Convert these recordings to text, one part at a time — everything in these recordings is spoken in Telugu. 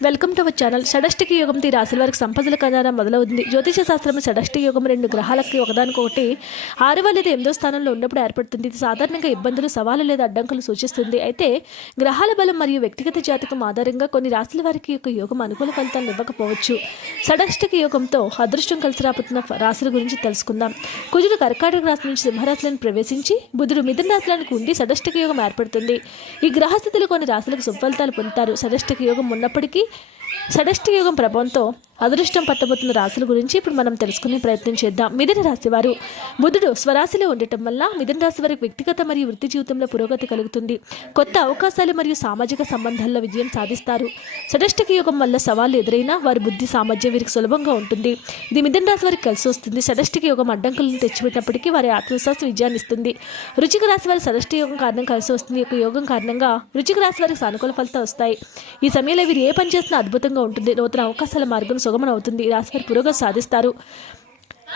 వెల్కమ్ టు అవర్ ఛానల్ షడష్టికి యుగం ఈ రాశుల వారికి సంపదల కథనం మొదలవుతుంది జ్యోతిష శాస్త్రం షడష్టి యుగం రెండు గ్రహాలకి ఒకదానికొకటి ఆరవ లేదా ఎనిమిదో స్థానంలో ఉన్నప్పుడు ఏర్పడుతుంది ఇది సాధారణంగా ఇబ్బందులు సవాలు లేదా అడ్డంకులు సూచిస్తుంది అయితే గ్రహాల బలం మరియు వ్యక్తిగత జాతకం ఆధారంగా కొన్ని రాశుల వారికి యొక్క యోగం అనుకూల ఫలితాలు ఇవ్వకపోవచ్చు షడష్టికి యోగంతో అదృష్టం కలిసి రాబోతున్న రాశుల గురించి తెలుసుకుందాం కుజుడు కర్కాటక రాశి నుంచి సింహరాశులను ప్రవేశించి బుధుడు మిథున రాశులను ఉండి షడష్టిక యోగం ఏర్పడుతుంది ఈ గ్రహస్థితులు కొన్ని రాశులకు సుఫలితాలు పొందుతారు షడష్టిక యోగం ఉన్నప్పటికీ షడష్టి యుగం ప్రభావంతో అదృష్టం పట్టబోతున్న రాశుల గురించి ఇప్పుడు మనం తెలుసుకునే ప్రయత్నం చేద్దాం. మిథున రాశి వారు బుధుడు స్వరాశిలో ఉండటం వల్ల మిథున రాశి వారికి వ్యక్తిగత మరియు వృత్తి జీవితంలో పురోగతి కలుగుతుంది. కొత్త అవకాశాలు మరియు సామాజిక సంబంధాల్లో విజయం సాధిస్తారు. షడష్టిక యోగం వల్ల సవాళ్ళు ఎదురైనా వారి బుద్ధి సామర్థ్యం వీరికి సులభంగా ఉంటుంది. ఇది మిథున రాశి వారికి కలిసి వస్తుంది. షడష్టిక యోగం అడ్డంకులను తెచ్చిపెట్టినప్పటికీ వారి ఆత్మవిశ్వాసం విజయాన్ని ఇస్తుంది. రుచిక రాశి వారి షడష్టి యోగం కారణం కలిసి వస్తుంది. ఒక యొక్క యోగం కారణంగా రుచిక రాశి వారికి సానుకూల ఫలితాలు వస్తాయి. ఈ సమయంలో వీరు ఏ పని చేసినా అద్భుతంగా ఉంటుంది. నూతన అవకాశాల మార్గం సుగమనం అవుతుంది. రాశి వారి పురోగతి సాధిస్తారు.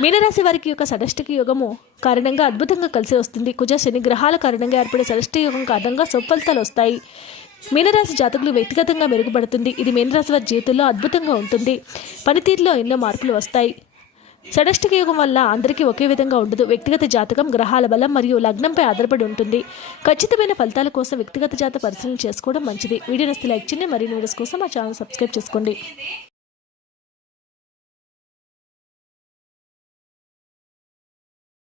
మీనరాశి వారికి యొక్క సడష్టికి యుగము కారణంగా అద్భుతంగా కలిసి వస్తుంది. కుజ శని గ్రహాల కారణంగా ఏర్పడే సడష్టి యుగం కారణంగా సుఫలితాలు వస్తాయి. మీనరాశి జాతకులు వ్యక్తిగతంగా మెరుగుపడుతుంది. ఇది మీనరాశి వారి జీవితంలో అద్భుతంగా ఉంటుంది. పనితీరులో ఎన్నో మార్పులు వస్తాయి. సడష్టిక యుగం వల్ల అందరికీ ఒకే విధంగా ఉండదు. వ్యక్తిగత జాతకం గ్రహాల బలం మరియు లగ్నంపై ఆధారపడి ఉంటుంది. ఖచ్చితమైన ఫలితాల కోసం వ్యక్తిగత జాత పరిశీలన చేసుకోవడం మంచిది. వీడియో నస్తే లైక్ చేయండి. మరిన్ని వీడియోస్ కోసం మా ఛానల్ సబ్స్క్రైబ్ చేసుకోండి.